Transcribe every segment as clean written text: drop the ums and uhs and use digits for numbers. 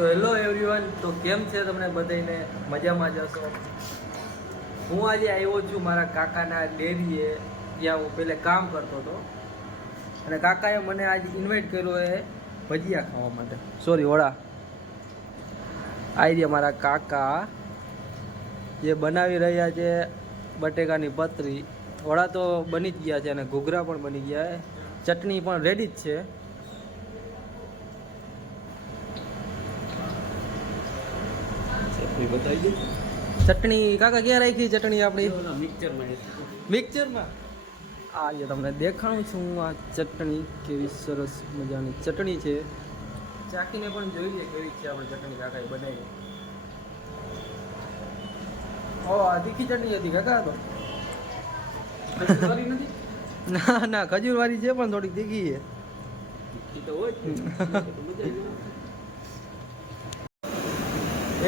તો hello everyone, તો કેમ છે તમને બધાને? મજામાં જશો? હું આજે આવ્યો છું મારા કાકાના ડેરીએ, જ્યાં હું પહેલે કામ કરતો હતો. અને કાકાએ મને આજે ઇન્વાઇટ કર્યો છે ભજીયા ખાવા માટે. સોરી, વડા. આવી મારા કાકા જે બનાવી રહ્યા છે બટેકાની પતરી. વડા તો બની જ ગયા છે અને ઘૂઘરા પણ બની ગયા છે. ચટણી પણ રેડી જ છે. બતાવી ચટણી કાકા ક્યાં રાખી? ચટણી આપણી મિક્સરમાં. આજે તમને દેખાડું છું આ ચટણી કેવી સરસ મજાની ચટણી છે. ચાખીને પણ જોઈ લે કેવી છે આપણે ચટણી કાકાએ બનાવી. ઓ આ તીખી ચટણી હતી કાકા. તો ના ના, ખજૂર વાળી છે પણ થોડીક તીખી છે.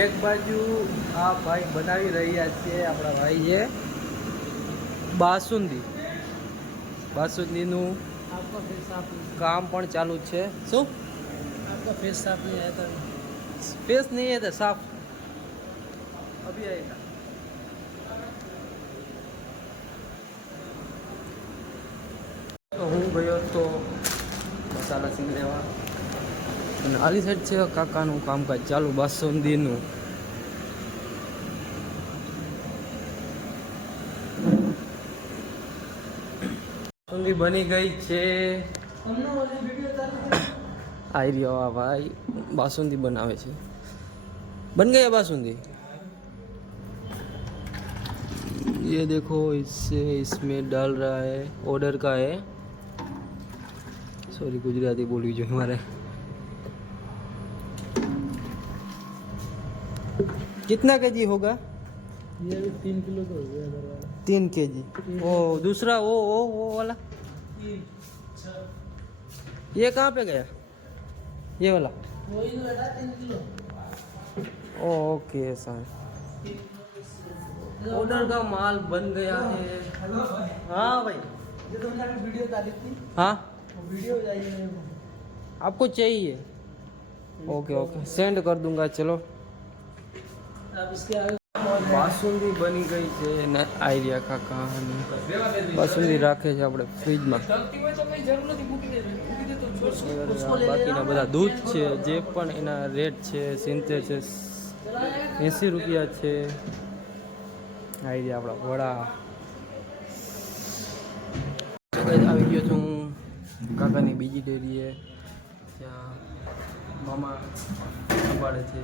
એક બાજુ આ ભાઈ બનાવી રહ્યા છે, આપણા ભાઈ છે બાસુંદીનું કામ પણ ચાલુ છે. શું फेस साफ नहीं आया था? फेस नहीं है था साफ, अभी आएगा. तो હું ગયો તો મસાલા સીંગ લેવા અને આલી સાઈડ છે કાકાનું કામકાજ ચાલુ બાસુંદીનું. બાસુંદી બની ગઈ છે. आई रही हो भाई, बासुंदी बनावे छे. बन गया बासुंदी. ये देखो, इससे इसमें डाल रहा है, ऑर्डर का है. सॉरी, गुजराती बोली जो हमारे. कितना केजी होगा? ये 3 किलो तो हो गया. 3 केजी. वो दूसरा वो वाला ये कहाँ पे गया? ये वाला वही तो बेटा 3 किलो. ओके सर, ऑर्डर का माल बन गया है. हाँ भाई, जो तुमने अभी वीडियो डाली थी, हाँ वो वीडियो चाहिए आपको? चाहिए? ओके ओके, सेंड कर दूंगा. चलो, अब इसके आगे बासुंदी बनी गई છે ને આઈરિયા કાકા બાસુંદી રાખે છે આપણે ફ્રીજમાં. બાકીના બધા દૂધ છે, જે પણ એના રેટ છે 70 છે, 80 રૂપિયા છે. આઈરિયા આપણા વડા. આવી ગયો છું કાકાની બીજી ડેરીએ, ત્યાં મામા સંભાળે છે.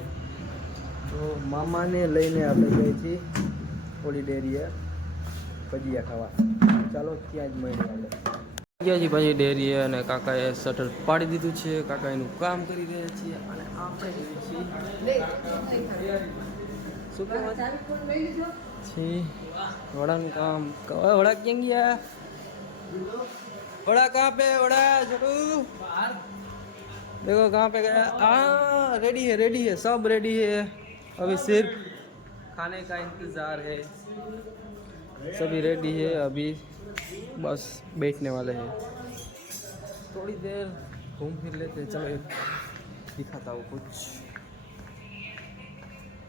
તો મામાને લઈને આપણે ગઈ છીએ ઓલી ડેરીએ ભજીયા ખાવા. ચાલો ત્યાં જ મળીએ આપણે. ગયા છીએ પછી ડેરીએ અને કાકાએ શટર પાડી દીધું છે. કાકા એનું કામ કરી રહ્યા છીએ અને આપણે છીએ વડાનું કામ. વડા ક્યાં ગયા? वड़ा कहाँ पे? वड़ा छोटू देखो कहाँ पे गया. हाँ, रेडी है, सब रेडी है. अभी सिर्फ खाने का इंतज़ार है. सभी रेडी है, अभी बस बैठने वाले हैं. थोड़ी देर घूम फिर लेते. चलो एक दिखाता हूँ कुछ.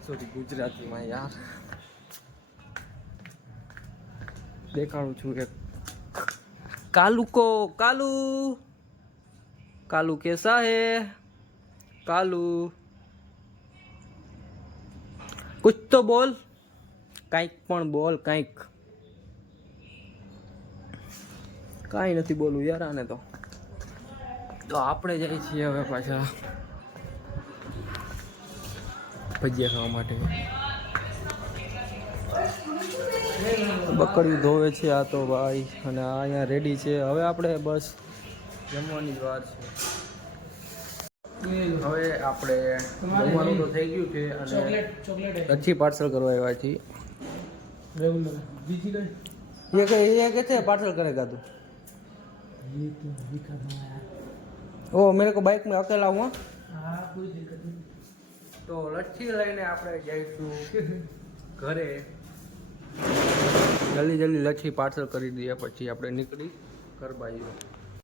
सॉरी, गुजराती में यार देखाड़ू छू एक कालू को. कालू कैसा है? कालू कुछ तो बोल, કંઈક પણ બોલ. કાંઈ નથી બોલવું યાર આને તો. આપણે જઈએ છીએ હવે પાછા ભજીયા ખાવા માટે. બકરી ધોવે છે આ તો ભાઈ, અને આ અહીંયા રેડી છે. હવે આપણે બસ જમવાની જ વાર છે. હવે આપણે જમવાનું તો થઈ ગયું છે અને લચ્છી પાર્સલ કરવા આવ્યા છીએ. ये कैसे पार्सल करेगा तू? ओ मेरे को बाइक में अकेला हुआ. कोई दिक्कत नहीं. तो लच्छी લઈને આપણે જઈશું ઘરે. જલ્દી લચ્છી પાર્સલ કરી દઈએ પછી આપણે નીકળી ઘર બાજુ.